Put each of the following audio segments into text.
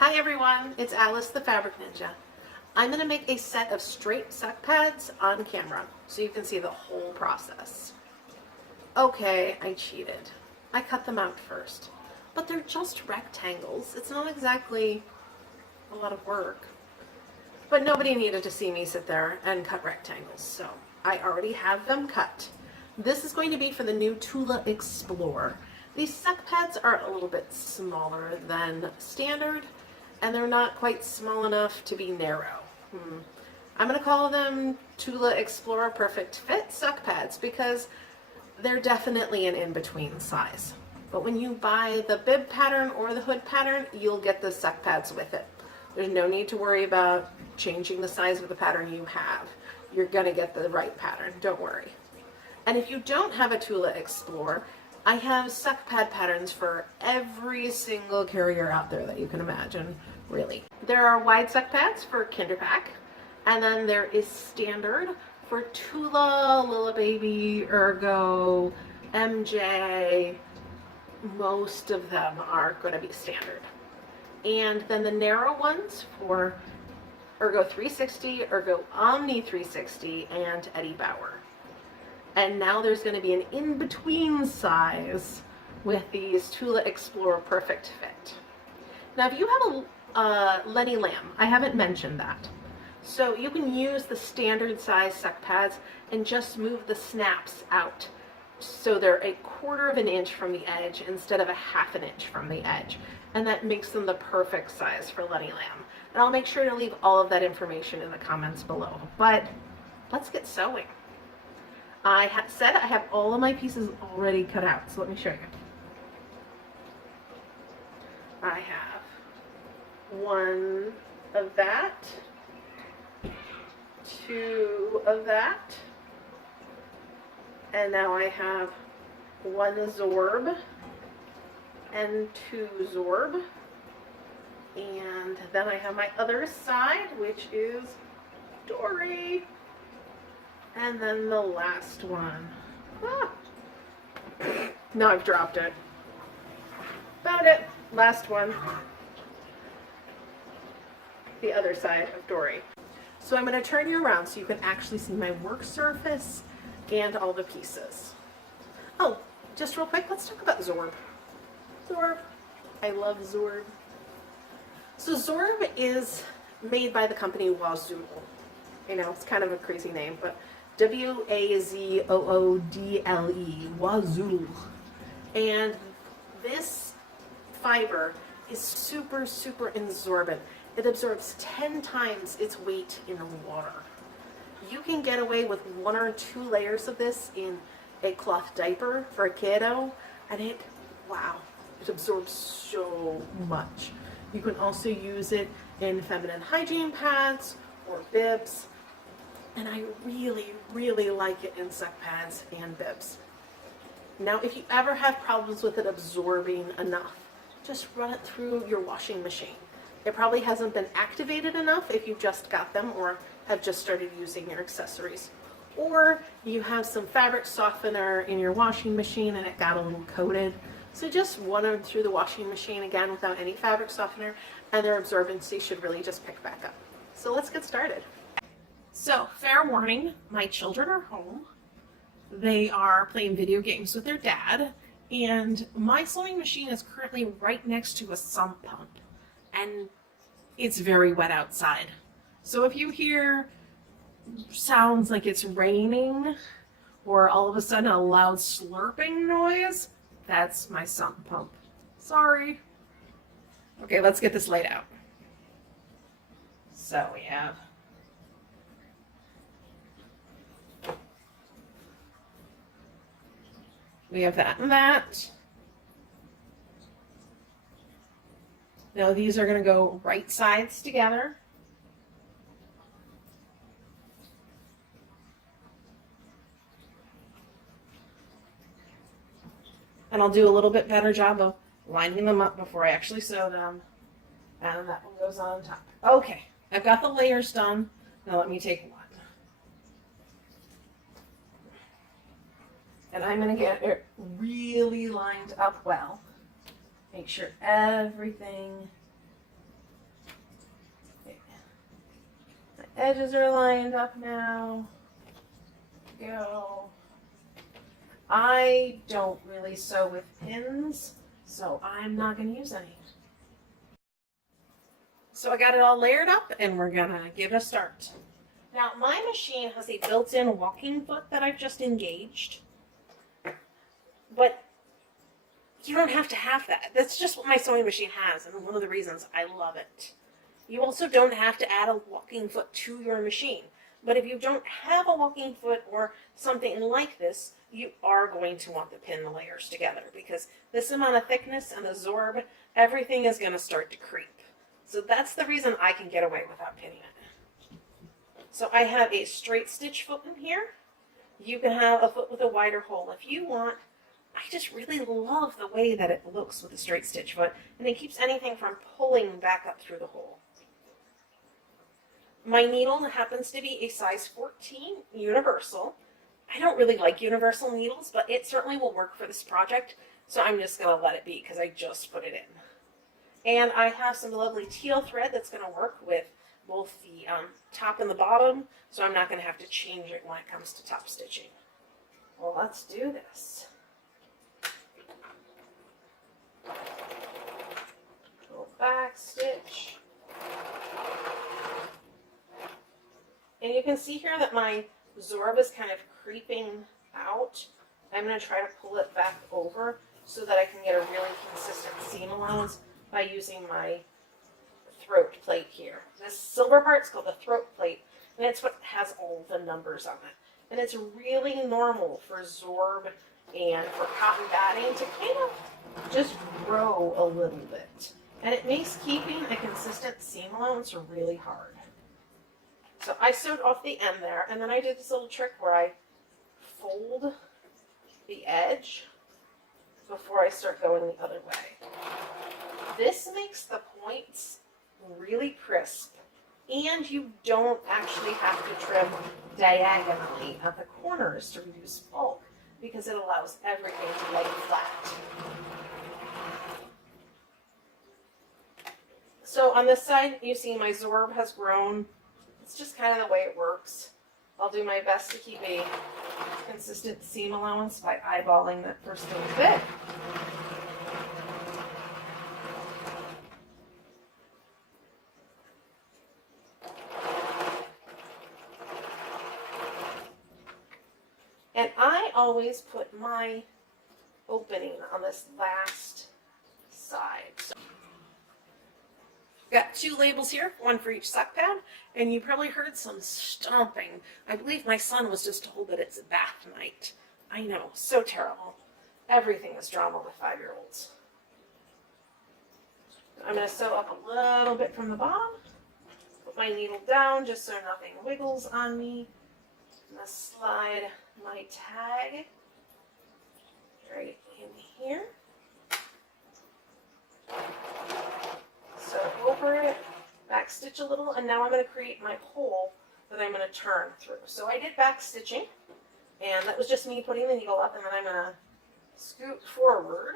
Hi everyone, it's Alice the Fabric Ninja. I'm going to make a set of straight suck pads on camera so you can see the whole process. Okay, I cheated. I cut them out first, but they're just rectangles. It's not exactly a lot of work. But nobody needed to see me sit there and cut rectangles, so I already have them cut. This is going to be for the new Tula Explore. These suck pads are a little bit smaller than standard, and they're not quite small enough to be narrow. I'm going to call them Tula Explore Perfect Fit Suck Pads because they're definitely an in-between size. But when you buy the bib pattern or the hood pattern, you'll get the suck pads with it. There's no need to worry about changing the size of the pattern you have. You're going to get the right pattern, don't worry. And if you don't have a Tula Explore, I have suck pad patterns for every single carrier out there that you can imagine, really. There are wide suck pads for Kinder Pack, and then there is standard for Tula, Lilla Baby, Ergo, MJ. Most of them are going to be standard. And then the narrow ones for Ergo 360, Ergo Omni 360, and Eddie Bauer. And now there's going to be an in-between size with these Tula Explore Perfect Fit. Now if you have a Lenny Lamb, I haven't mentioned that. So you can use the standard size suck pads and just move the snaps out so they're 1/4 of an inch from the edge instead of 1/2 an inch from the edge. And that makes them the perfect size for Lenny Lamb. And I'll make sure to leave all of that information in the comments below. But let's get sewing. I said I have all of my pieces already cut out, so let me show you. I have one of that, two of that, and now I have one Zorb and two Zorb, and then I have my other side, which is Dory. And then the last one. Now I've dropped it. Found it. Last one. The other side of Dory. So I'm going to turn you around so you can actually see my work surface and all the pieces. Oh, just real quick, let's talk about Zorb. Zorb. I love Zorb. So Zorb is made by the company Wazoo. You know, it's kind of a crazy name, but W-A-Z-O-O-D-L-E, Wazoo. And this fiber is super, super absorbent. It absorbs 10 times its weight in water. You can get away with 1 or 2 layers of this in a cloth diaper for a kiddo, and wow, it absorbs so much. You can also use it in feminine hygiene pads or bibs. And I really, really like it in suck pads and bibs. Now, if you ever have problems with it absorbing enough, just run it through your washing machine. It probably hasn't been activated enough if you just got them or have just started using your accessories. Or you have some fabric softener in your washing machine and it got a little coated. So just run them through the washing machine again without any fabric softener, and their absorbency should really just pick back up. So let's get started. So, fair warning, my children are home. They are playing video games with their dad, and my sewing machine is currently right next to a sump pump, and it's very wet outside. So if you hear sounds like it's raining, or all of a sudden a loud slurping noise, that's my sump pump. Sorry. Okay, let's get this laid out. So we have that and that. Now these are going to go right sides together. And I'll do a little bit better job of lining them up before I actually sew them. And that one goes on top. Okay, I've got the layers done. Now let me take one. And I'm going to get it really lined up well. Make sure everything Edges are lined up now. Go. I don't really sew with pins, so I'm not going to use any. So I got it all layered up, and we're going to give it a start. Now, my machine has a built-in walking foot that I've just engaged, but you don't have to have that. That's just what my sewing machine has, and one of the reasons I love it. You also don't have to add a walking foot to your machine, but if you don't have a walking foot or something like this, you are going to want to pin the layers together because this amount of thickness and the zorb, everything is going to start to creep. So that's the reason I can get away without pinning it. So I have a straight stitch foot in here. You can have a foot with a wider hole if you want. I just really love the way that it looks with a straight stitch foot, and it keeps anything from pulling back up through the hole. My needle happens to be a size 14 universal. I don't really like universal needles, but it certainly will work for this project, so I'm just going to let it be because I just put it in. And I have some lovely teal thread that's going to work with both the top and the bottom, so I'm not going to have to change it when it comes to top stitching. Well, let's do this. Go back stitch. And you can see here that my zorb is kind of creeping out. I'm going to try to pull it back over so that I can get a really consistent seam allowance by using my throat plate here. This silver part is called the throat plate, and it's what has all the numbers on it. And it's really normal for zorb and for cotton batting to kind of just grow a little bit. And it makes keeping a consistent seam allowance really hard. So I sewed off the end there, and then I did this little trick where I fold the edge before I start going the other way. This makes the points really crisp, and you don't actually have to trim diagonally at the corners to reduce bulk because it allows everything to lay flat. So on this side, you see my zorb has grown. It's just kind of the way it works. I'll do my best to keep a consistent seam allowance by eyeballing that first little bit. And I always put my opening on this last side. So got two labels here, one for each sock pad, and you probably heard some stomping. I believe my son was just told that it's bath night. I know, so terrible. Everything is drama with 5-year-olds. I'm going to sew up a little bit from the bottom, put my needle down just so nothing wiggles on me. I'm going to slide my tag right in here. So over it, back stitch a little, and now I'm going to create my hole that I'm going to turn through. So I did back stitching, and that was just me putting the needle up, and then I'm going to scoot forward,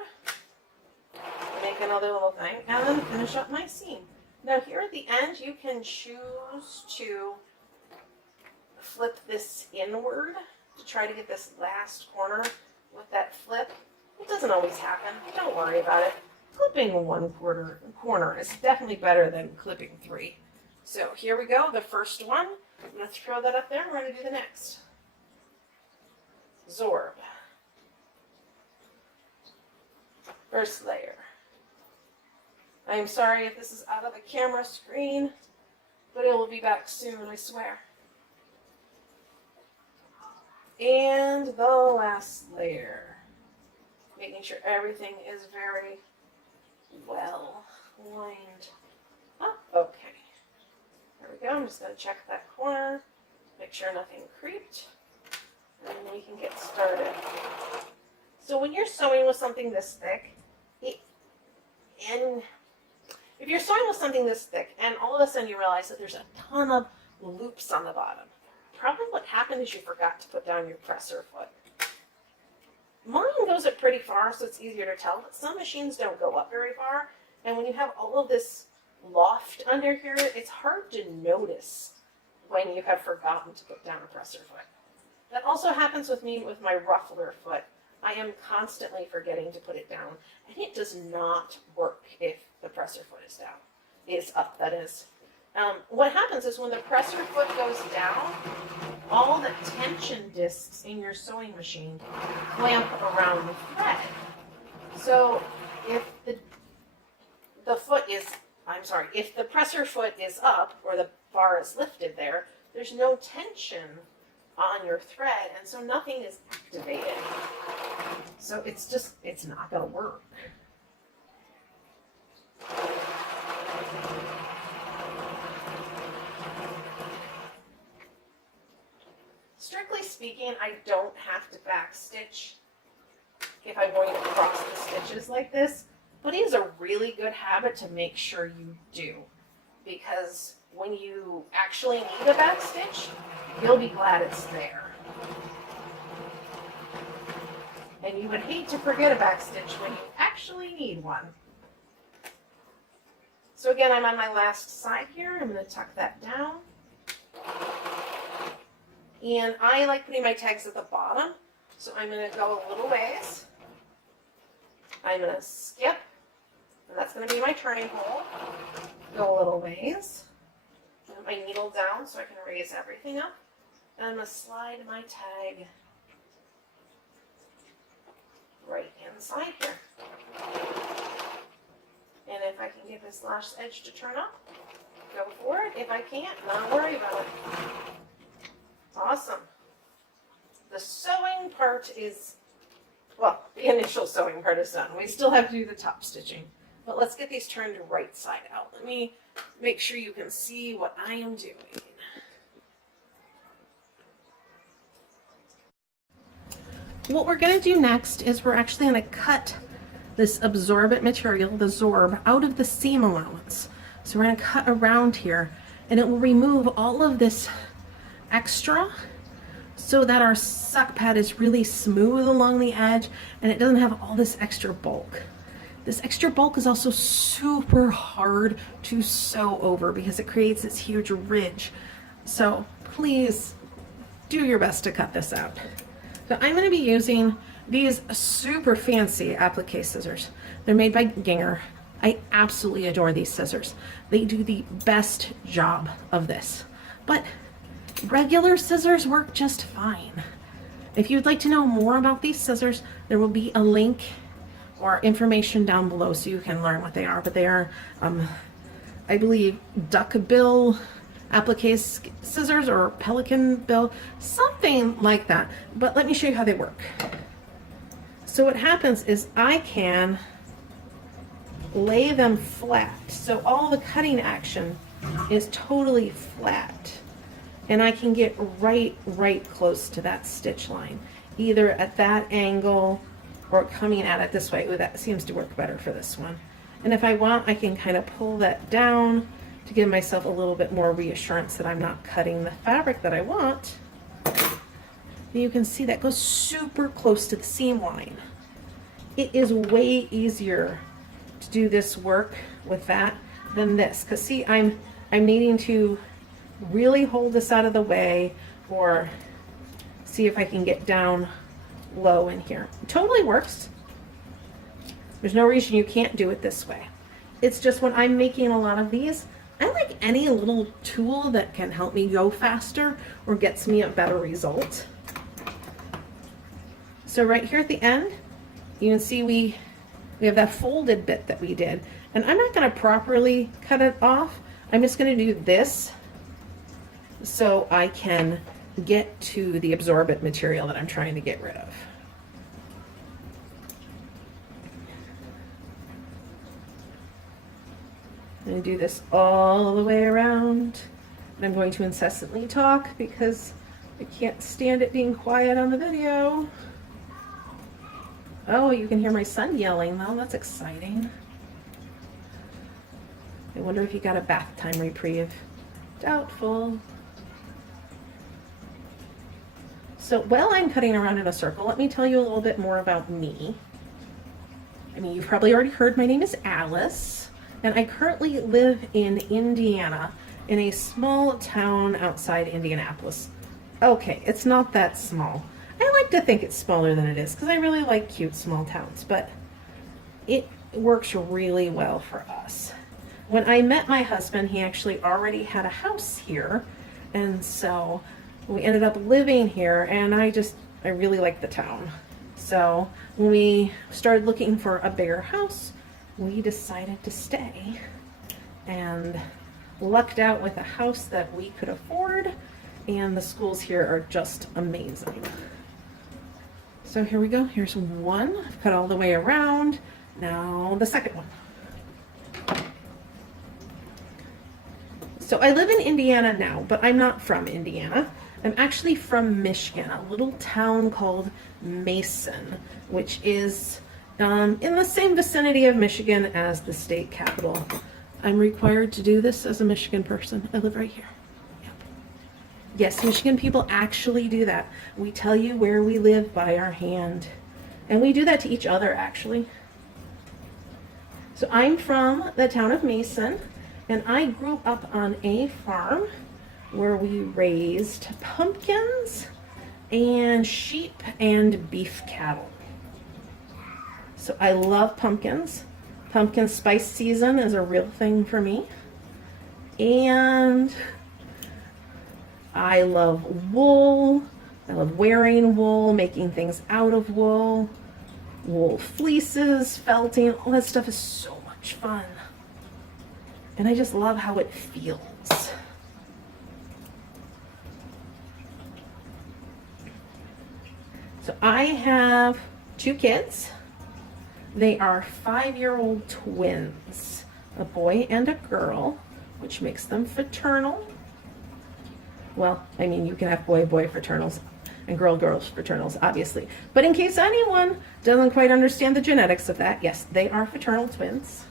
make another little thing, and then finish up my seam. Now here at the end, you can choose to flip this inward to try to get this last corner with that flip. It doesn't always happen. Don't worry about it. Clipping one corner is definitely better than clipping 3. So here we go, the first one. I'm going to throw that up there. We're going to do the next. Zorb. First layer. I am sorry if this is out of the camera screen, but it will be back soon, I swear. And the last layer. Making sure everything is very well lined up. Okay. There we go. I'm just going to check that corner, make sure nothing creeped, and then we can get started. So when you're sewing with something this thick, and if you're sewing with something this thick and all of a sudden you realize that there's a ton of loops on the bottom, probably what happened is you forgot to put down your presser foot. Mine goes up pretty far, so it's easier to tell, but some machines don't go up very far, and when you have all of this loft under here, it's hard to notice when you have forgotten to put down a presser foot. That also happens with me with my ruffler foot. I am constantly forgetting to put it down, and it does not work if the presser foot is down. Is up, that is. What happens is when the presser foot goes down, all the tension discs in your sewing machine clamp around the thread. So if if the presser foot is up or the bar is lifted there, there's no tension on your thread, and so nothing is activated. So it's not going to work. Strictly speaking, I don't have to backstitch if I'm going to cross the stitches like this, but it is a really good habit to make sure you do, because when you actually need a backstitch, you'll be glad it's there. And you would hate to forget a backstitch when you actually need one. So again, I'm on my last side here. I'm going to tuck that down. And I like putting my tags at the bottom, so I'm going to go a little ways. I'm going to skip, and that's going to be my turning hole. Go a little ways. Put my needle down so I can raise everything up. And I'm going to slide my tag right inside here. And if I can get this last edge to turn up, go for it. If I can't, not worry about it. Awesome. The sewing part is, well, the initial sewing part is done. We still have to do the top stitching. But let's get these turned right side out. Let me make sure you can see what I am doing. What we're going to do next is we're actually going to cut this absorbent material, the Zorb, out of the seam allowance. So we're going to cut around here, and it will remove all of this extra so that our suck pad is really smooth along the edge and it doesn't have all this extra bulk. This extra bulk is also super hard to sew over because it creates this huge ridge. So please do your best to cut this out. So I'm going to be using these super fancy applique scissors. They're made by Ginger. I absolutely adore these scissors. They do the best job of this. But regular scissors work just fine. If you'd like to know more about these scissors, there will be a link or information down below so you can learn what they are. But they are, I believe, duck bill applique scissors or pelican bill, something like that. But let me show you how they work. So what happens is I can lay them flat. So all the cutting action is totally flat. And I can get right close to that stitch line, either at that angle or coming at it this way. Ooh, that seems to work better for this one. And if I want, I can kind of pull that down to give myself a little bit more reassurance that I'm not cutting the fabric that I want. You can see that goes super close to the seam line. It is way easier to do this work with that than this, because see, I'm needing to really hold this out of the way or see if I can get down low in here. It totally works. There's no reason you can't do it this way. It's just when I'm making a lot of these, I like any little tool that can help me go faster or gets me a better result. So right here at the end, you can see we have that folded bit that we did. And I'm not going to properly cut it off. I'm just going to do this so I can get to the absorbent material that I'm trying to get rid of. I'm going to do this all the way around. And I'm going to incessantly talk because I can't stand it being quiet on the video. Oh, you can hear my son yelling though. That's exciting. I wonder if he got a bath time reprieve. Doubtful. So while I'm cutting around in a circle, let me tell you a little bit more about me. I mean, you've probably already heard my name is Alice, and I currently live in Indiana, in a small town outside Indianapolis. Okay, it's not that small. I like to think it's smaller than it is because I really like cute small towns, but it works really well for us. When I met my husband, he actually already had a house here, and so we ended up living here, and I really like the town. So when we started looking for a bigger house, we decided to stay and lucked out with a house that we could afford, and the schools here are just amazing. So here we go. Here's one. I've cut all the way around. Now the second one. So I live in Indiana now, but I'm not from Indiana. I'm actually from Michigan, a little town called Mason, which is in the same vicinity of Michigan as the state capital. I'm required to do this as a Michigan person. I live right here. Yep. Yes, Michigan people actually do that. We tell you where we live by our hand. And we do that to each other, actually. So I'm from the town of Mason, and I grew up on a farm where we raised pumpkins and sheep and beef cattle. So I love pumpkins. Pumpkin spice season is a real thing for me. And I love wool. I love wearing wool, making things out of wool. Wool fleeces, felting, all that stuff is so much fun. And I just love how it feels. So I have 2 kids. They are 5-year-old twins, a boy and a girl, which makes them fraternal. Well, I mean, you can have boy fraternals and girl fraternals, obviously. But in case anyone doesn't quite understand the genetics of that, yes, they are fraternal twins.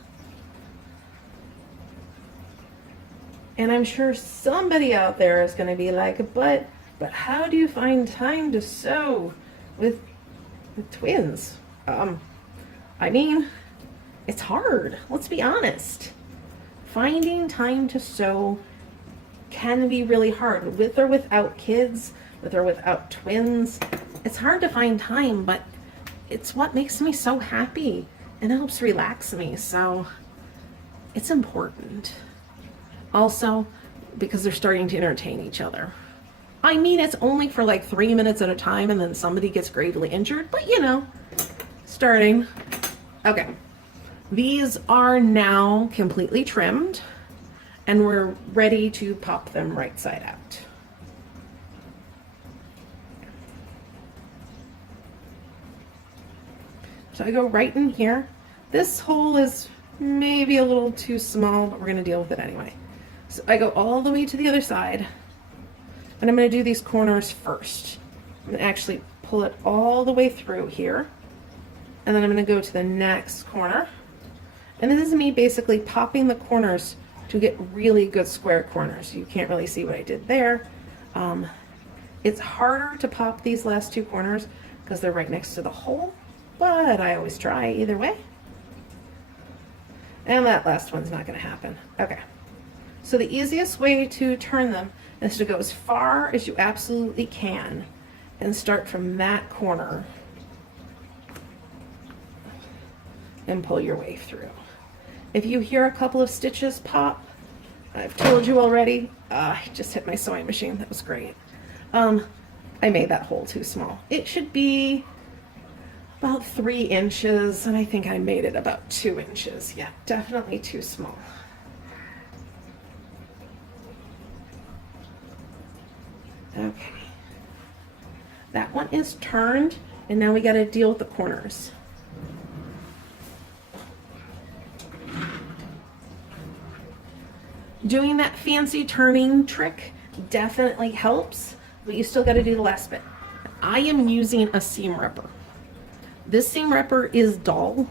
And I'm sure somebody out there is going to be like, but how do you find time to sew with twins? I mean, it's hard. Let's be honest. Finding time to sew can be really hard. With or without kids, with or without twins, it's hard to find time, but it's what makes me so happy and helps relax me. So it's important. Also, because they're starting to entertain each other. I mean, it's only for like 3 minutes at a time, and then somebody gets gravely injured, but you know, starting. Okay, these are now completely trimmed, and we're ready to pop them right side out. So I go right in here. This hole is maybe a little too small, but we're gonna deal with it anyway. So I go all the way to the other side, and I'm gonna do these corners first. I'm gonna actually pull it all the way through here, and then I'm gonna go to the next corner. And this is me basically popping the corners to get really good square corners. You can't really see what I did there. It's harder to pop these last 2 corners because they're right next to the hole, but I always try either way. And that last one's not gonna happen. Okay. So the easiest way to turn them is to go as far as you absolutely can and start from that corner and pull your way through. If you hear a couple of stitches pop, I've told you already, I just hit my sewing machine. That was great. I made that hole too small. It should be about 3 inches, and I think I made it about 2 inches. Yeah, definitely too small. Okay, that one is turned, and now we got to deal with the corners. Doing that fancy turning trick definitely helps, but you still got to do the last bit. I am using a seam ripper. This seam ripper is dull,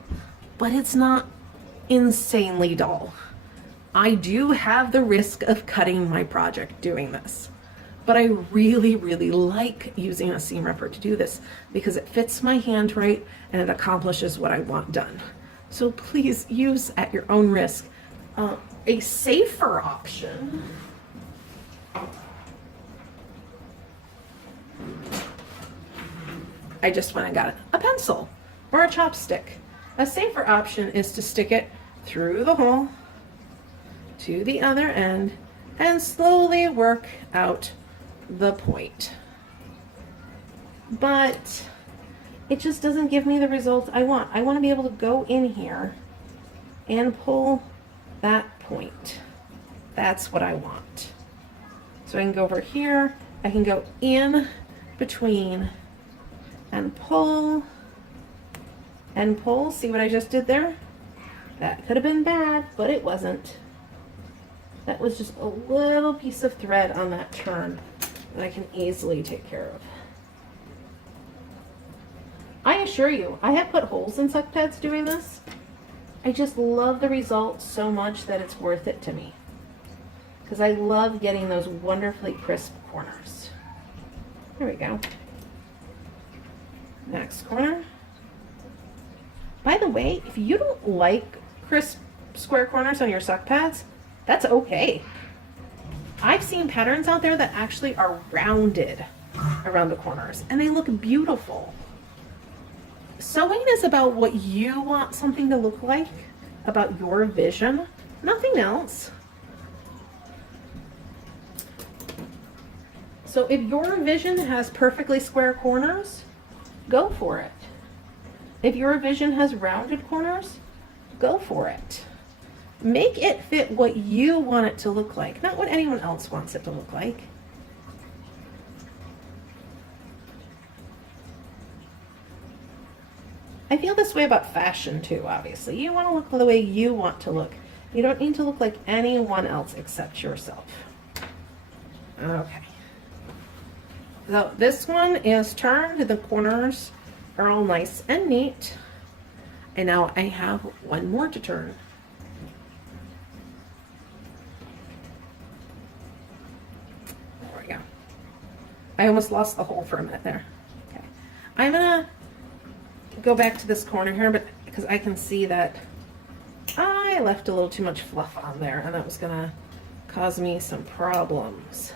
but it's not insanely dull. I do have the risk of cutting my project doing this, but I really, really like using a seam ripper to do this because it fits my hand right and it accomplishes what I want done. So please use at your own risk. A safer option I just went and got a pencil or a chopstick. A safer option is to stick it through the hole to the other end and slowly work out the point. But it just doesn't give me the results I want. I want to be able to go in here and pull that point. That's what I want. So I can go over here, I can go in between and pull and pull. See what I just did there? That could have been bad, but it wasn't. That was just a little piece of thread on that turn that I can easily take care of. I assure you, I have put holes in suck pads doing this. I just love the results so much that it's worth it to me. Because I love getting those wonderfully crisp corners. There we go. Next corner. By the way, if you don't like crisp square corners on your suck pads, that's okay. I've seen patterns out there that actually are rounded around the corners and they look beautiful. Sewing is about what you want something to look like, about your vision, nothing else. So if your vision has perfectly square corners, go for it. If your vision has rounded corners, go for it. Make it fit what you want it to look like, not what anyone else wants it to look like. I feel this way about fashion too, obviously. You want to look the way you want to look. You don't need to look like anyone else except yourself. Okay. So this one is turned. The corners are all nice and neat. And now I have one more to turn. There we go. I almost lost the hole for a minute there. Okay. I'm gonna go back to this corner here, but because I can see that I left a little too much fluff on there and that was gonna cause me some problems,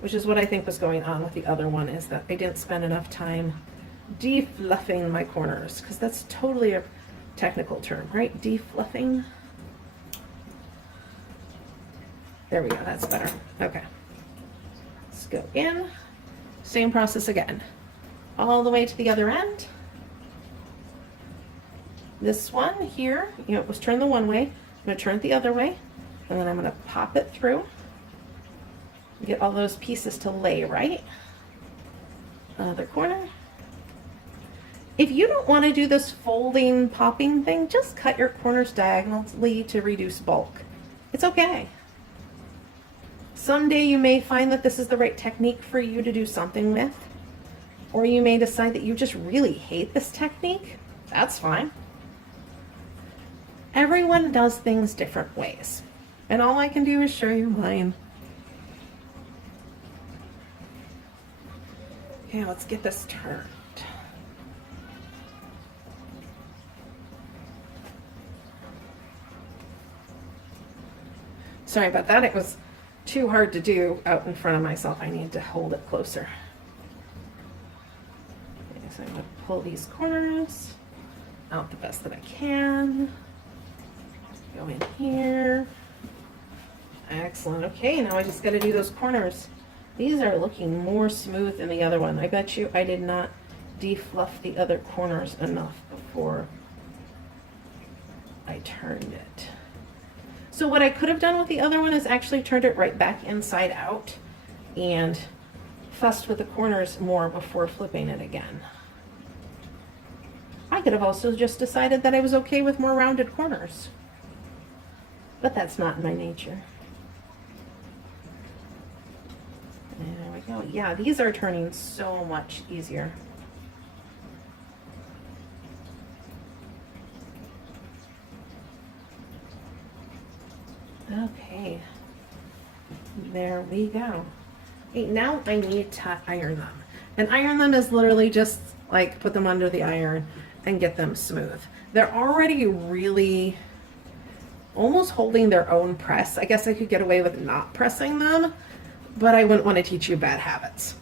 which is what I think was going on with the other one, is that I didn't spend enough time defluffing my corners, because that's totally a technical term, right? Defluffing. There we go, that's better. Okay, let's go in, same process again, all the way to the other end. This one here, you know, it was turned the one way. I'm going to turn it the other way, and then I'm going to pop it through. Get all those pieces to lay right. Other corner. If you don't want to do this folding, popping thing, just cut your corners diagonally to reduce bulk. It's okay. Someday you may find that this is the right technique for you to do something with, or you may decide that you just really hate this technique. That's fine. Everyone does things different ways, and all I can do is show you mine. Okay, let's get this turned. Sorry about that, it was too hard to do out in front of myself. I need to hold it closer. Okay, so I'm going to pull these corners out the best that I can. Go in here. Excellent. Okay, now I just got to do those corners. These are looking more smooth than the other one. I bet you I did not defluff the other corners enough before I turned it. So what I could have done with the other one is actually turned it right back inside out and fussed with the corners more before flipping it again. I could have also just decided that I was okay with more rounded corners. But that's not my nature. There we go. Yeah, these are turning so much easier. Okay, there we go. Okay, now I need to iron them. And iron them is literally just like put them under the iron and get them smooth. They're already really almost holding their own press. I guess I could get away with not pressing them, but I wouldn't want to teach you bad habits.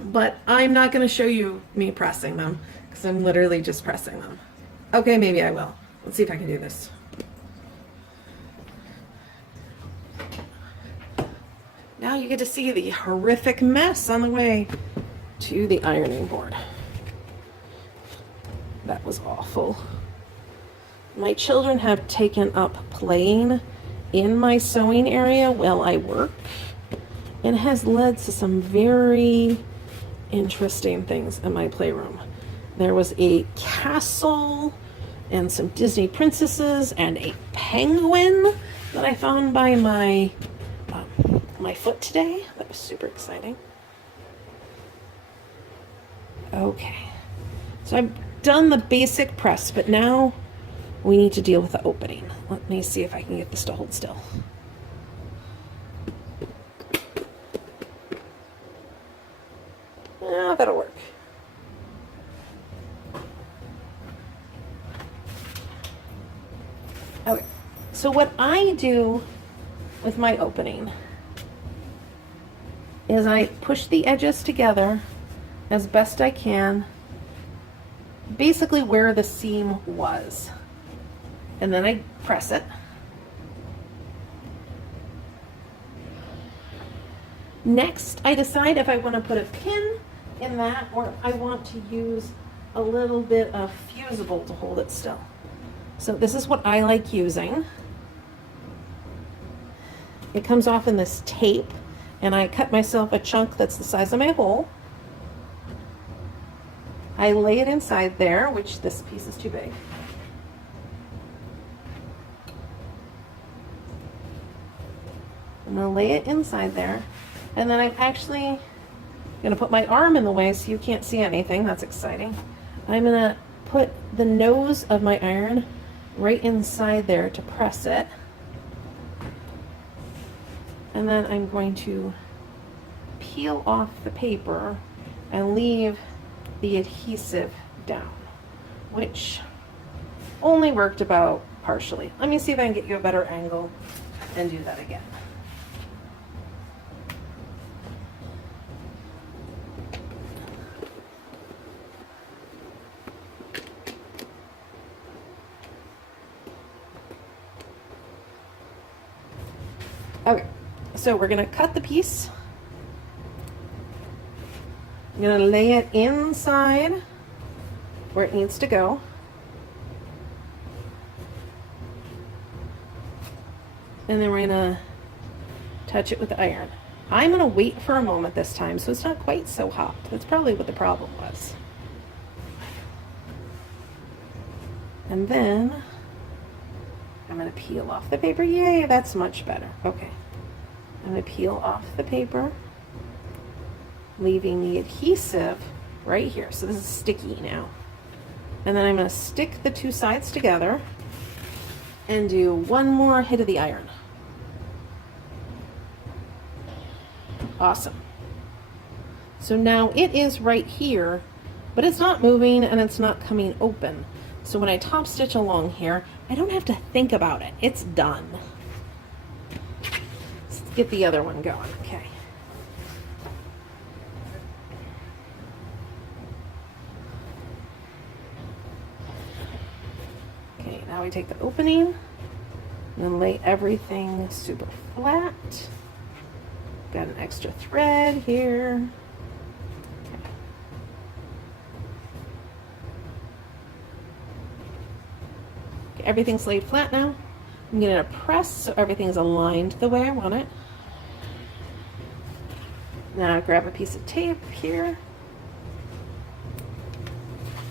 but I'm not going to show you me pressing them because I'm literally just pressing them. Okay, maybe I will. Let's see if I can do this. Now you get to see the horrific mess on the way to the ironing board. That was awful. My children have taken up playing in my sewing area while I work, and has led to some very interesting things in my playroom. There was a castle and some Disney princesses and a penguin that I found by my foot today. That was super exciting. Okay, so I've done the basic press, but now we need to deal with the opening. Let me see if I can get this to hold still. Yeah, that'll work. Okay, so what I do with my opening is I push the edges together as best I can, basically where the seam was, and then I press it. Next, I decide if I want to put a pin in that or if I want to use a little bit of fusible to hold it still. So this is what I like using. It comes off in this tape, and I cut myself a chunk that's the size of my hole. I lay it inside there, which this piece is too big. I'm going to lay it inside there, and then I'm actually going to put my arm in the way so you can't see anything. That's exciting. I'm going to put the nose of my iron right inside there to press it. And then I'm going to peel off the paper and leave the adhesive down, which only worked about partially. Let me see if I can get you a better angle and do that again. Okay, so we're gonna cut the piece. I'm gonna lay it inside where it needs to go. And then we're gonna touch it with the iron. I'm gonna wait for a moment this time so it's not quite so hot. That's probably what the problem was. And then I'm going to peel off the paper. Yay, that's much better. Okay. I'm going to peel off the paper, leaving the adhesive right here. So this is sticky now. And then I'm going to stick the two sides together and do one more hit of the iron. Awesome. So now it is right here, but it's not moving and it's not coming open. So when I top stitch along here, I don't have to think about it. It's done. Let's get the other one going. Okay. Okay, now we take the opening and then lay everything super flat. Got an extra thread here. Everything's laid flat now. I'm going to press so everything's aligned the way I want it. Now grab a piece of tape here.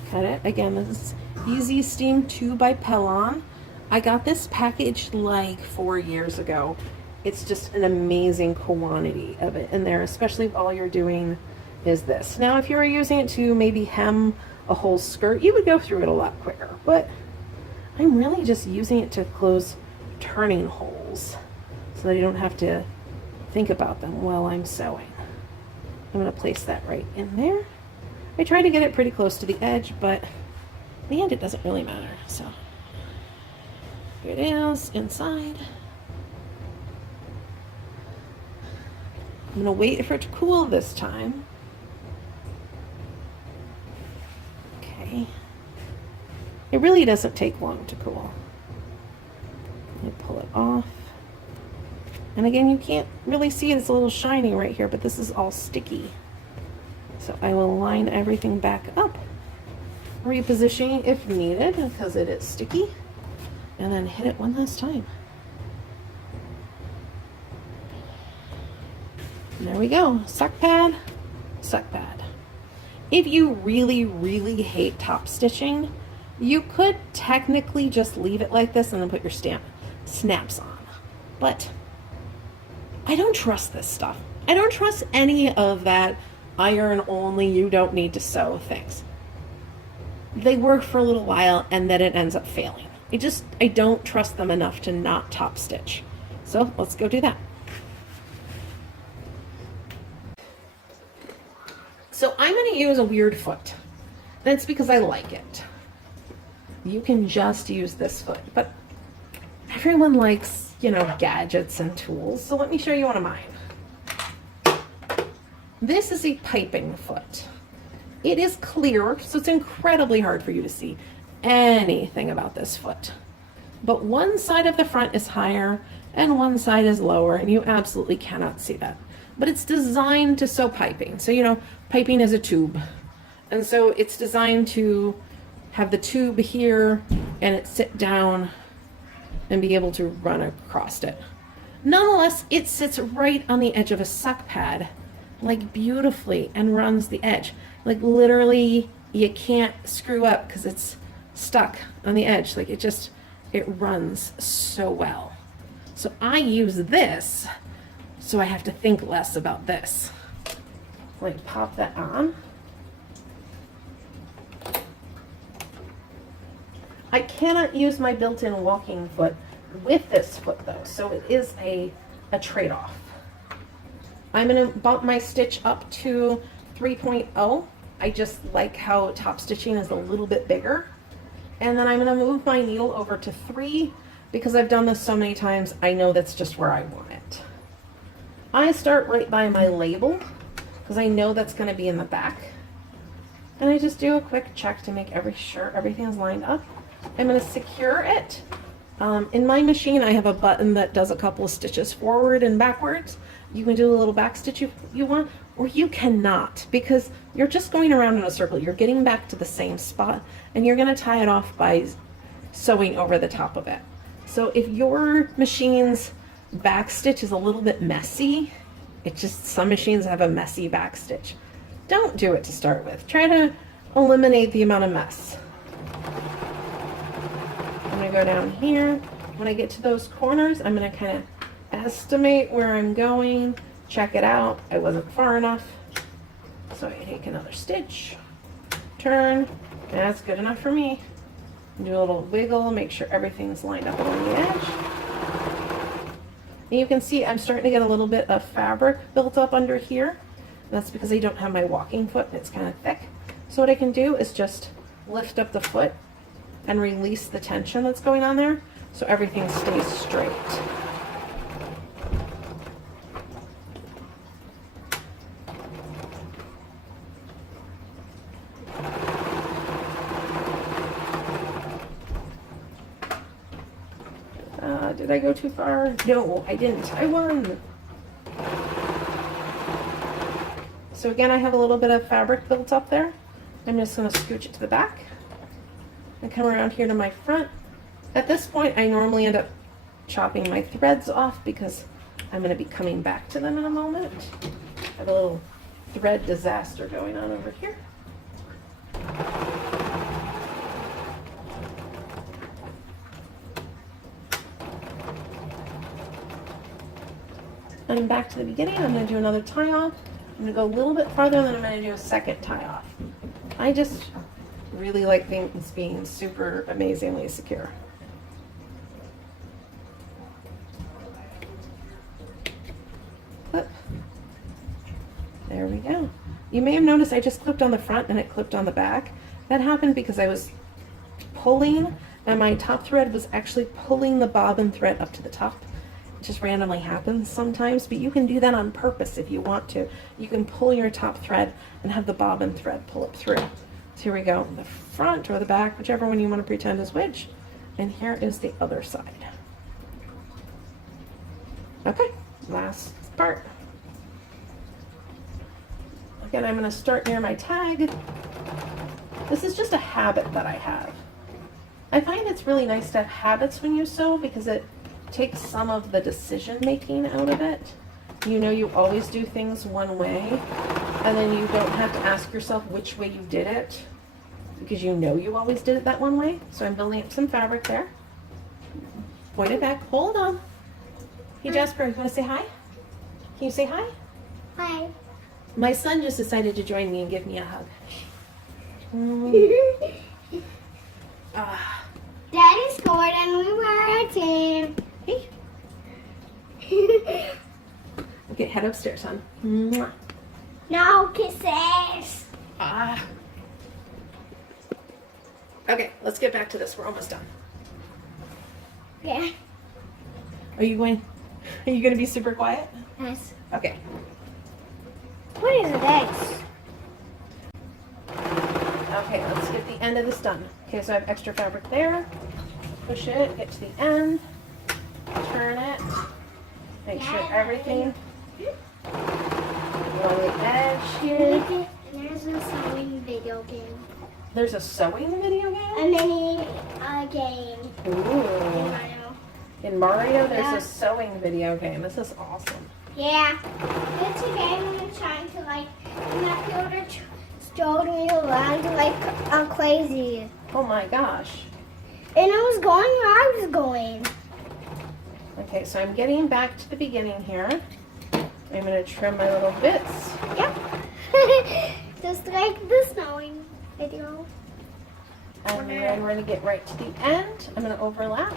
Cut it. Again, this is Easy Steam 2 by Pellon. I got this package like 4 years ago. It's just an amazing quantity of it in there, especially if all you're doing is this. Now, if you were using it to maybe hem a whole skirt, you would go through it a lot quicker, but I'm really just using it to close turning holes so that I don't have to think about them while I'm sewing. I'm going to place that right in there. I try to get it pretty close to the edge, but in the end it doesn't really matter. So here it is inside. I'm going to wait for it to cool this time. It really doesn't take long to cool. You pull it off. And again, you can't really see it. It's a little shiny right here, but this is all sticky. So I will line everything back up, repositioning if needed because it is sticky, and then hit it one last time. And there we go. Suck pad, suck pad. If you really, really hate top stitching, you could technically just leave it like this and then put your snaps on. But I don't trust this stuff. I don't trust any of that iron only, you don't need to sew things. They work for a little while and then it ends up failing. I don't trust them enough to not top stitch. So let's go do that. So I'm going to use a weird foot. That's because I like it. You can just use this foot, but everyone likes, you know, gadgets and tools. So let me show you one of mine. This is a piping foot. It is clear, so it's incredibly hard for you to see anything about this foot. But one side of the front is higher and one side is lower, and you absolutely cannot see that. But it's designed to sew piping. So, you know, piping is a tube. And so it's designed to have the tube here and it sit down and be able to run across it. Nonetheless, it sits right on the edge of a suck pad, like beautifully, and runs the edge. Like literally you can't screw up because it's stuck on the edge. Like it runs so well. So I use this, so I have to think less about this. Like pop that on. I cannot use my built-in walking foot with this foot though, so it is a trade-off. I'm going to bump my stitch up to 3.0. I just like how top stitching is a little bit bigger. And then I'm going to move my needle over to 3 because I've done this so many times, I know that's just where I want it. I start right by my label because I know that's going to be in the back. And I just do a quick check to make sure everything's lined up. I'm going to secure it. In my machine, I have a button that does a couple of stitches forward and backwards. You can do a little back stitch if you want, or you cannot, because you're just going around in a circle. You're getting back to the same spot, and you're going to tie it off by sewing over the top of it. So if your machine's back stitch is a little bit messy, some machines have a messy back stitch. Don't do it to start with. Try to eliminate the amount of mess. I'm going to go down here. When I get to those corners, I'm going to kind of estimate where I'm going, check it out. I wasn't far enough. So I take another stitch, turn, and that's good enough for me. Do a little wiggle, make sure everything's lined up along the edge. And you can see I'm starting to get a little bit of fabric built up under here. That's because I don't have my walking foot and it's kind of thick. So what I can do is just lift up the foot and release the tension that's going on there so everything stays straight. Did I go too far? No, I didn't. I won. So again, I have a little bit of fabric built up there. I'm just going to scooch it to the back and come around here to my front. At this point, I normally end up chopping my threads off because I'm going to be coming back to them in a moment. I have a little thread disaster going on over here. I'm back to the beginning. I'm going to do another tie off. I'm going to go a little bit farther, and then I'm going to do a second tie off. I just really like things being super amazingly secure. Clip. There we go. You may have noticed I just clipped on the front and it clipped on the back. That happened because I was pulling and my top thread was actually pulling the bobbin thread up to the top. Just randomly happens sometimes, but you can do that on purpose if you want to. You can pull your top thread and have the bobbin thread pull it through. So here we go, the front or the back, whichever one you want to pretend is which. And here is the other side. Okay, last part. Again, I'm going to start near my tag. This is just a habit that I have. I find it's really nice to have habits when you sew because it takes some of the decision making out of it. You know you always do things one way, and then you don't have to ask yourself which way you did it because you know you always did it that one way. So I'm building up some fabric there. Point it back. Hold on. Hey Jasper, you want to say hi? Can you say hi? Hi. My son just decided to join me and give me a hug. Daddy scored and we were a team. Hey. Okay, head upstairs, son. Mwah. No kisses. Okay, let's get back to this. We're almost done. Yeah. Are you going to be super quiet? Yes. Okay. What is this? Okay, let's get the end of this done. Okay, so I have extra fabric there. Push it, get to the end, turn it, make sure everything on the edge here. There's a sewing video game. There's a sewing video game? A mini game. Ooh. In Mario, there's a sewing video game. This is awesome. Yeah. It's a game and I'm trying to like, my computer strode me around like crazy. Oh my gosh. And I was going where I was going. Okay, so I'm getting back to the beginning here. I'm going to trim my little bits. Yep. Just like the snowing video. And then we're going to get right to the end. I'm going to overlap,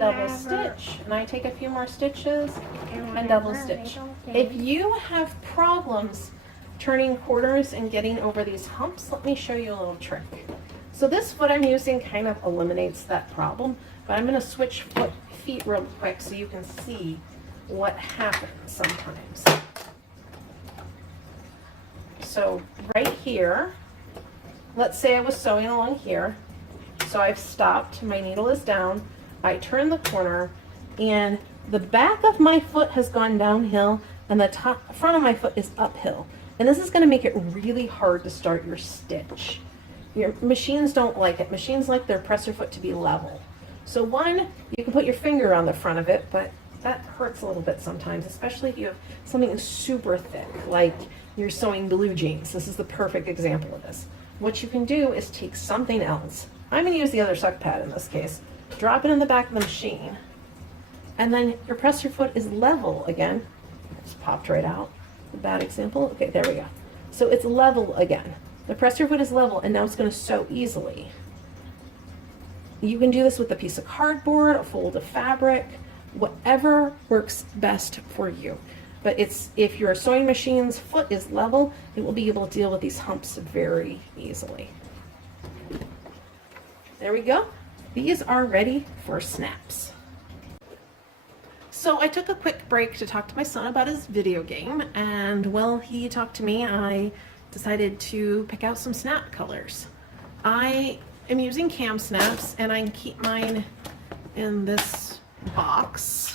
double stitch, and I take a few more stitches and double stitch. If you have problems turning corners and getting over these humps, let me show you a little trick. So this foot I'm using kind of eliminates that problem, but I'm going to switch feet real quick so you can see what happens sometimes. So right here, let's say I was sewing along here, so I've stopped, my needle is down, I turn the corner, and the back of my foot has gone downhill, and the front of my foot is uphill. And this is going to make it really hard to start your stitch. Your machines don't like it. Machines like their presser foot to be level. So one, you can put your finger on the front of it, but that hurts a little bit sometimes, especially if you have something super thick, like you're sewing blue jeans. This is the perfect example of this. What you can do is take something else. I'm going to use the other suck pad in this case. Drop it in the back of the machine, and then your presser foot is level again. Just popped right out. A bad example. Okay, there we go. So it's level again. The presser foot is level, and now it's going to sew easily. You can do this with a piece of cardboard, a fold of fabric, whatever works best for you. But if your sewing machine's foot is level, it will be able to deal with these humps very easily. There we go. These are ready for snaps. So I took a quick break to talk to my son about his video game, and while he talked to me, I decided to pick out some snap colors. I am using cam snaps, and I keep mine in this box.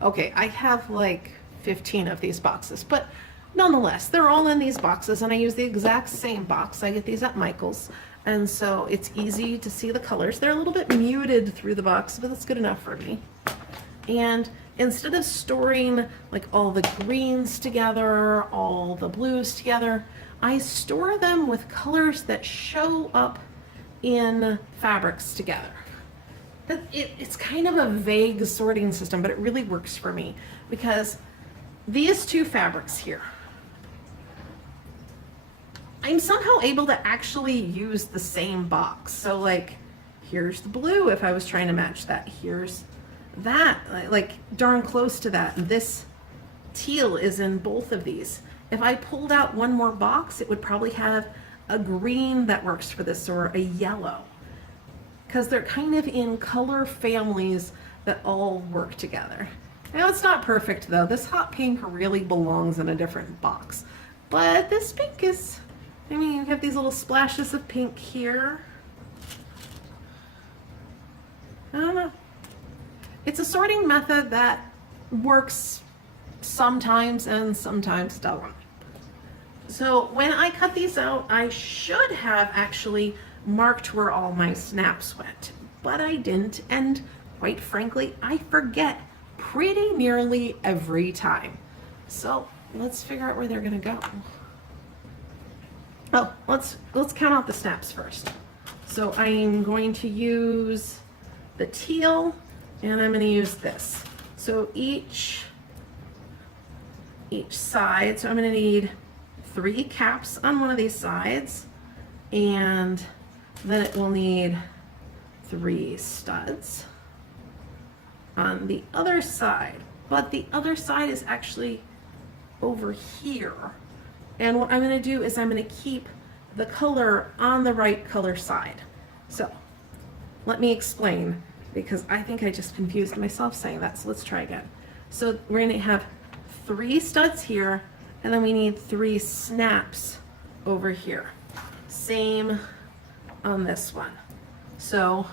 Okay, I have like 15 of these boxes, but nonetheless, they're all in these boxes, and I use the exact same box. I get these at Michael's, and so it's easy to see the colors. They're a little bit muted through the box, but that's good enough for me. And instead of storing like all the greens together, all the blues together, I store them with colors that show up in fabrics together. It's kind of a vague sorting system, but it really works for me because these two fabrics here, I'm somehow able to actually use the same box. So like, here's the blue if I was trying to match that. Here's that, like darn close to that. This teal is in both of these. If I pulled out one more box, it would probably have a green that works for this or a yellow, because they're kind of in color families that all work together. Now it's not perfect though. This hot pink really belongs in a different box, but this pink is I mean, you have these little splashes of pink here. I don't know. It's a sorting method that works sometimes and sometimes doesn't. So when I cut these out, I should have actually marked where all my snaps went, but I didn't, and quite frankly, I forget pretty nearly every time. So let's figure out where they're gonna go. Oh, let's count out the snaps first. So I'm going to use the teal, and I'm going to use this. So each side, so I'm going to need 3 caps on one of these sides, and then it will need 3 studs on the other side. But the other side is actually over here. And what I'm going to do is I'm going to keep the color on the right color side. So let me explain, because I think I just confused myself saying that. So let's try again. So we're going to have 3 studs here, and then we need 3 snaps over here. Same on this one. So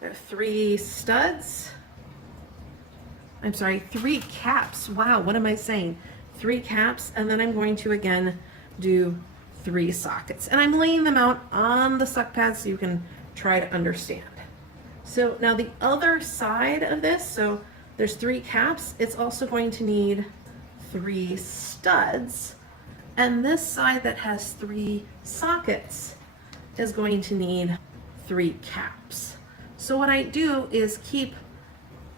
there are 3 studs. I'm sorry, 3 caps. Wow, what am I saying? 3 caps, and then I'm going to again do 3 sockets. And I'm laying them out on the suck pads so you can try to understand. So now the other side of this, so there's 3 caps, it's also going to need 3 studs. And this side that has 3 sockets is going to need 3 caps. So what I do is keep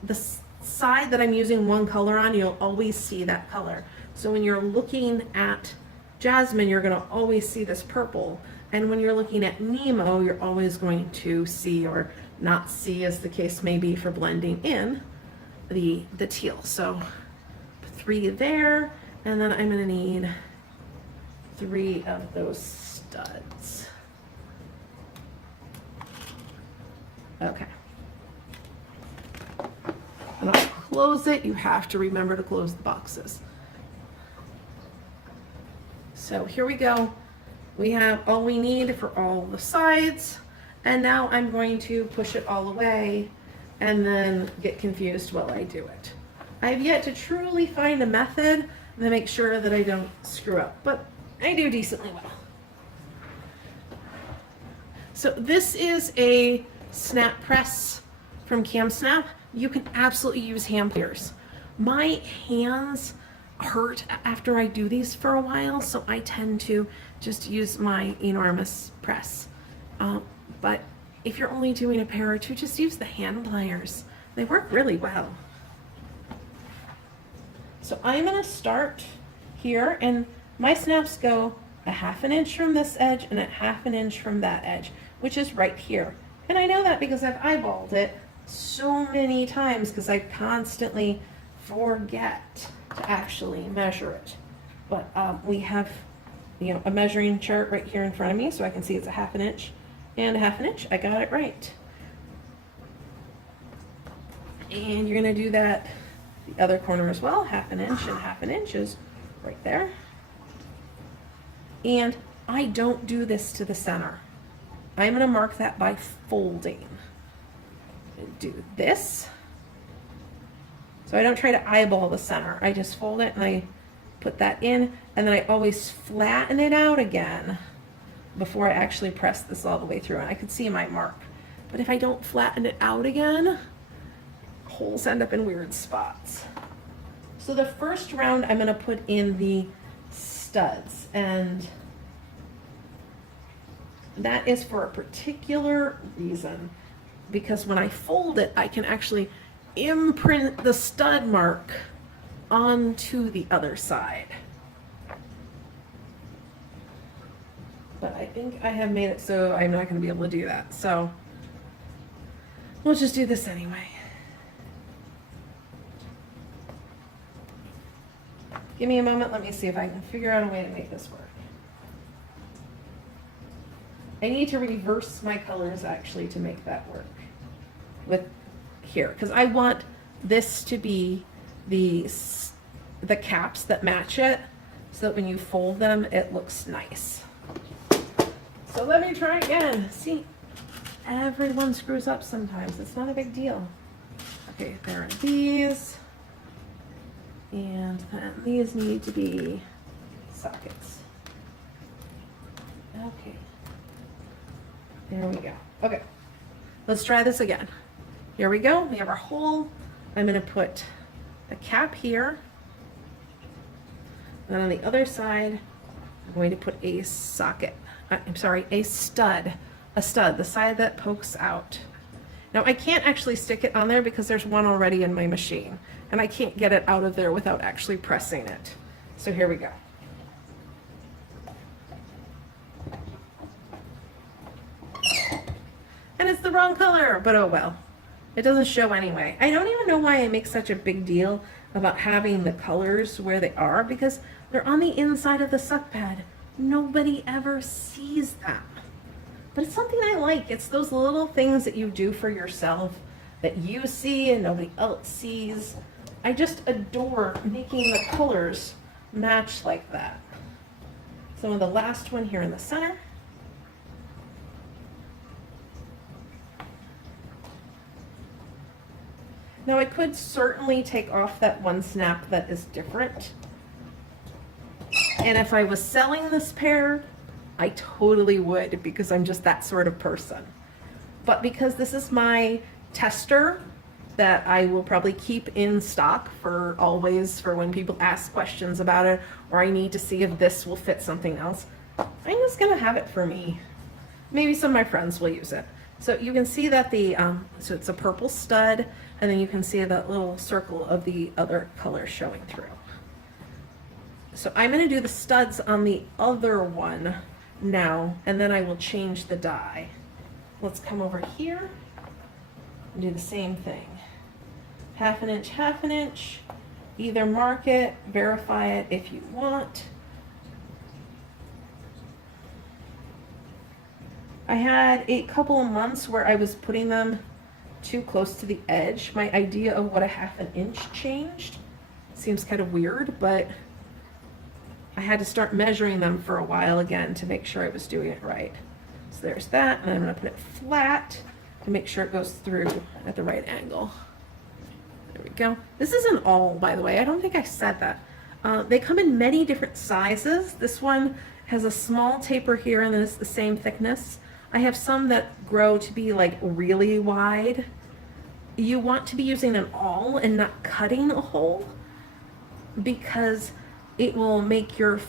the side that I'm using one color on, you'll always see that color. So when you're looking at Jasmine, you're going to always see this purple. And when you're looking at Nemo, you're always going to see, or not see as the case may be for blending in, the teal. So 3 there, and then I'm going to need 3 of those studs. Okay. And I'll close it. You have to remember to close the boxes. So here we go. We have all we need for all the sides. And now I'm going to push it all away and then get confused while I do it. I have yet to truly find a method to make sure that I don't screw up, but I do decently well. So this is a snap press from Cam Snap. You can absolutely use hand pliers. My hands hurt after I do these for a while, so I tend to just use my enormous press. But if you're only doing a pair or 2, just use the hand pliers. They work really well. So I'm going to start here, and my snaps go a 1/2 inch from this edge and a 1/2 inch from that edge, which is right here. And I know that because I've eyeballed it so many times because I constantly forget to actually measure it. But we have, a measuring chart right here in front of me, so I can see it's a 1/2 inch and a 1/2 inch. I got it right. And you're going to do that the other corner as well. 1/2 inch and 1/2 inch is right there. And I don't do this to the center. I'm going to mark that by folding. Do this. So I don't try to eyeball the center. I just fold it and I put that in, and then I always flatten it out again before I actually press this all the way through. And I could see my mark. But if I don't flatten it out again, holes end up in weird spots. So the first round I'm going to put in the studs, and that is for a particular reason, because when I fold it, I can actually imprint the stud mark onto the other side. But I think I have made it so I'm not going to be able to do that. So we'll just do this anyway. Give me a moment. Let me see if I can figure out a way to make this work. I need to reverse my colors actually to make that work with here, because I want this to be the caps that match it, so that when you fold them, it looks nice. So let me try again. See, everyone screws up sometimes. It's not a big deal. Okay, there are these. And then these need to be sockets. Okay. There we go. Okay. Let's try this again. Here we go. We have our hole. I'm going to put the cap here. And on the other side, I'm going to put a socket. I'm sorry, a stud. A stud, the side that pokes out. Now I can't actually stick it on there because there's one already in my machine. And I can't get it out of there without actually pressing it. So here we go. And it's the wrong color, but oh well. It doesn't show anyway. I don't even know why I make such a big deal about having the colors where they are, because they're on the inside of the suck pad. Nobody ever sees them. But it's something I like. It's those little things that you do for yourself that you see and nobody else sees. I just adore making the colors match like that. So the last one here in the center. Now I could certainly take off that one snap that is different. And if I was selling this pair, I totally would, because I'm just that sort of person. But because this is my tester that I will probably keep in stock for always, for when people ask questions about it, or I need to see if this will fit something else, I'm just gonna have it for me. Maybe some of my friends will use it. So you can see that the, so it's a purple stud, and then you can see that little circle of the other color showing through. So I'm gonna do the studs on the other one now, and then I will change the die. Let's come over here and do the same thing. Half an inch, either mark it, verify it if you want. I had a couple of months where I was putting them too close to the edge. My idea of what a half an inch changed. Seems kind of weird, but I had to start measuring them for a while again to make sure I was doing it right. So there's that, and I'm gonna put it flat to make sure it goes through at the right angle. There we go. This is an awl, by the way. I don't think I said that. They come in many different sizes. This one has a small taper here, and then it's the same thickness. I have some that grow to be like really wide. You want to be using an awl and not cutting a hole, because it will make your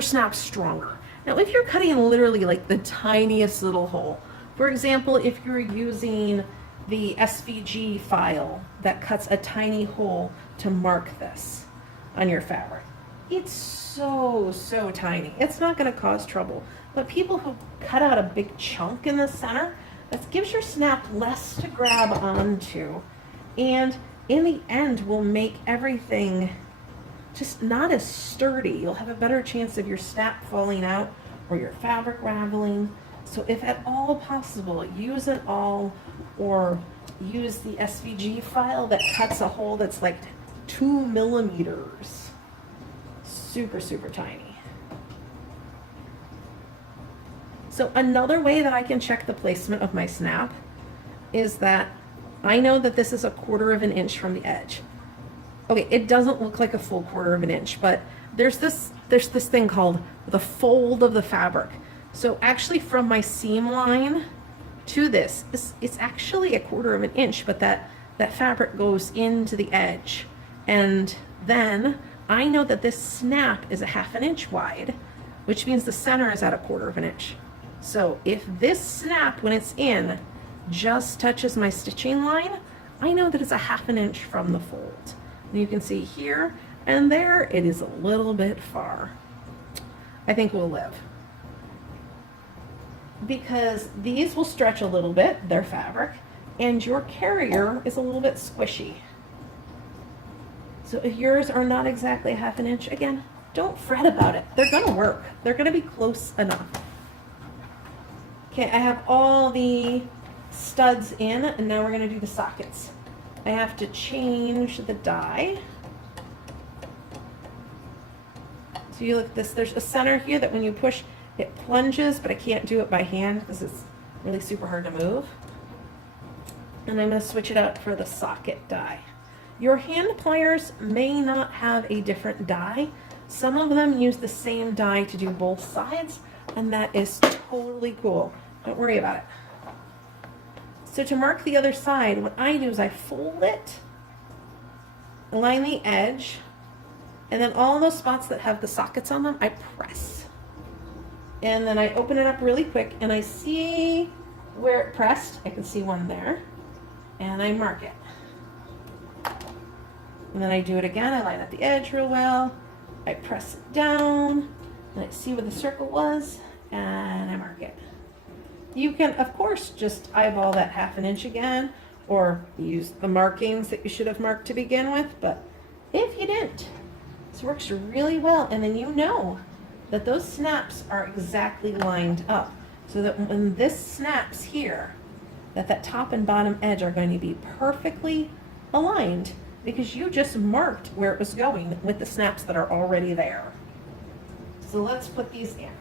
snap stronger. Now, if you're cutting literally like the tiniest little hole, for example, if you're using the SVG file that cuts a tiny hole to mark this on your fabric, it's so tiny. It's not going to cause trouble. But people who cut out a big chunk in the center, that gives your snap less to grab onto, and in the end will make everything just not as sturdy. You'll have a better chance of your snap falling out or your fabric raveling. So if at all possible, use an awl or use the SVG file that cuts a hole that's like 2 millimeters. Super tiny. So another way that I can check the placement of my snap is that I know that this is a 1/4 inch from the edge. Okay, it doesn't look like a full 1/4 inch, but there's this thing called the fold of the fabric. So actually from my seam line to this, it's actually a 1/4 inch, but that fabric goes into the edge. And then I know that this snap is a half an inch wide, which means the center is at a 1/4 inch. So if this snap, when it's in, just touches my stitching line, I know that it's a half an inch from the fold. And you can see here and there, it is a little bit far. I think we'll live. Because these will stretch a little bit, their fabric, and your carrier is a little bit squishy. So if yours are not exactly half an inch, again, don't fret about it. They're gonna work. They're gonna be close enough. Okay, I have all the studs in, and now we're gonna do the sockets. I have to change the die. So you look at this, there's a center here that when you push, it plunges, but I can't do it by hand because it's really super hard to move. And I'm going to switch it out for the socket die. Your hand pliers may not have a different die. Some of them use the same die to do both sides, and that is totally cool. Don't worry about it. So to mark the other side, what I do is I fold it, align the edge, and then all those spots that have the sockets on them, I press. And then I open it up really quick, and I see where it pressed. I can see one there, and I mark it. And then I do it again. I line up the edge real well. I press it down, and I see where the circle was, and I mark it. You can, of course, just eyeball that 1/2 inch again, or use the markings that you should have marked to begin with, but if you didn't, this works really well. And then you know that those snaps are exactly lined up, so that when this snaps here, that top and bottom edge are going to be perfectly aligned, because you just marked where it was going with the snaps that are already there. So let's put these in.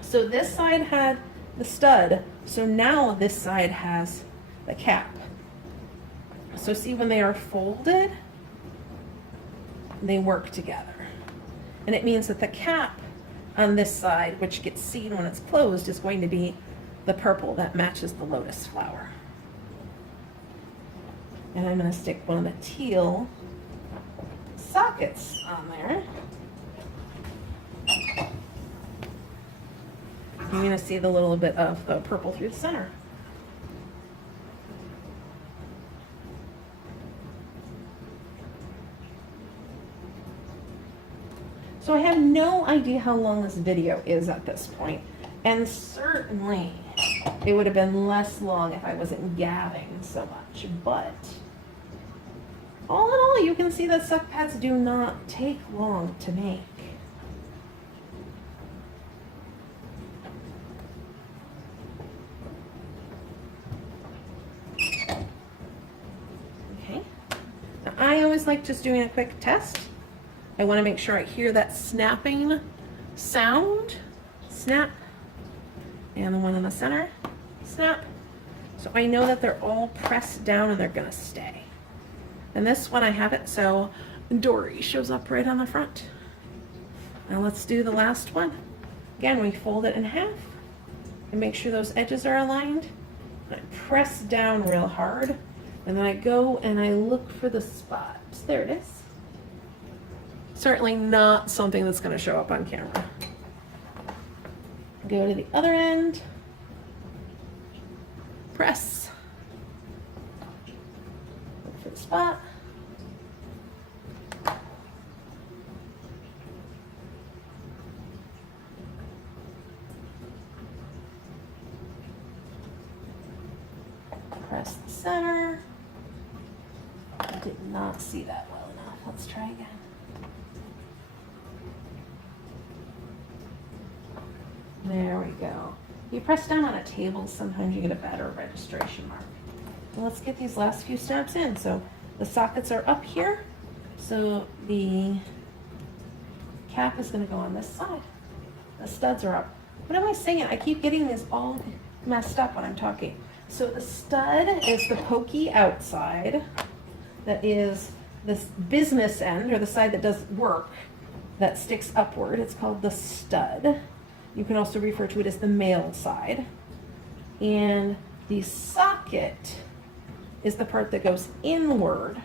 So this side had the stud, so now this side has the cap. So see, when they are folded, they work together. And it means that the cap on this side, which gets seen when it's closed, is going to be the purple that matches the lotus flower. And I'm going to stick one of the teal sockets on there. You're going to see the little bit of the purple through the center. So I have no idea how long this video is at this point, and certainly it would have been less long if I wasn't gabbing so much, but all in all, you can see that suck pads do not take long to make. Okay, now I always like just doing a quick test. I want to make sure I hear that snapping sound. Snap. And the one in the center. Snap. So I know that they're all pressed down and they're going to stay. And this one I have it so Dory shows up right on the front. Now let's do the last one. Again, we fold it in half and make sure those edges are aligned. I press down real hard, and then I go and I look for the spots. There it is. Certainly not something that's going to show up on camera. Go to the other end. Press. Look for the spot. Press the center. I did not see that well enough. Let's try again. There we go. You press down on a table, sometimes you get a better registration mark. Well, let's get these last few snaps in. So the sockets are up here. So the cap is going to go on this side. The studs are up. What am I saying? I keep getting these all messed up when I'm talking. So the stud is the pokey outside. That is this business end, or the side that does work, that sticks upward. It's called the stud. You can also refer to it as the male side. And the socket is the part that goes inward,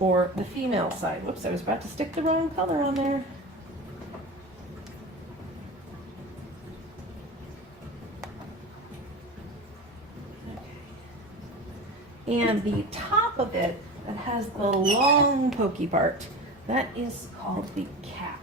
or the female side. Whoops, I was about to stick the wrong color on there. Okay. And the top of it that has the long pokey part, that is called the cap.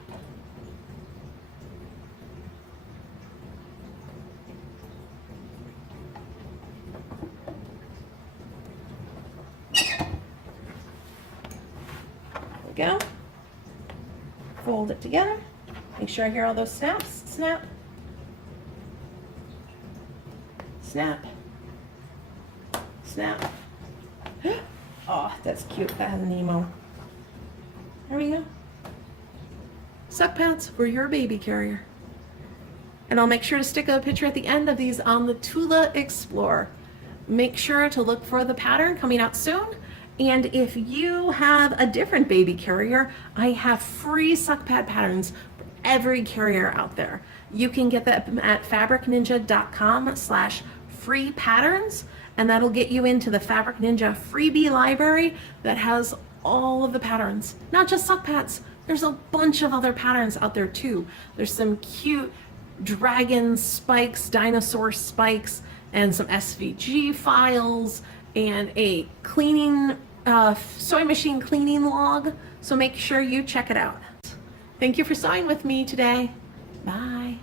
Go. Fold it together. Make sure I hear all those snaps. Snap. Snap. Snap. Oh, that's cute. That has Nemo. There we go. suck pads for your baby carrier. And I'll make sure to stick a picture at the end of these on the Tula Explore. Make sure to look for the pattern coming out soon. And if you have a different baby carrier, I have free suck pad patterns for every carrier out there. You can get them at fabricninja.com/free patterns, and that'll get you into the Fabric Ninja freebie library that has all of the patterns, not just suck pads. There's a bunch of other patterns out there too. There's some cute dragon spikes, dinosaur spikes, and some SVG files, and a cleaning sewing machine cleaning log. So make sure you check it out. Thank you for sewing with me today. Bye.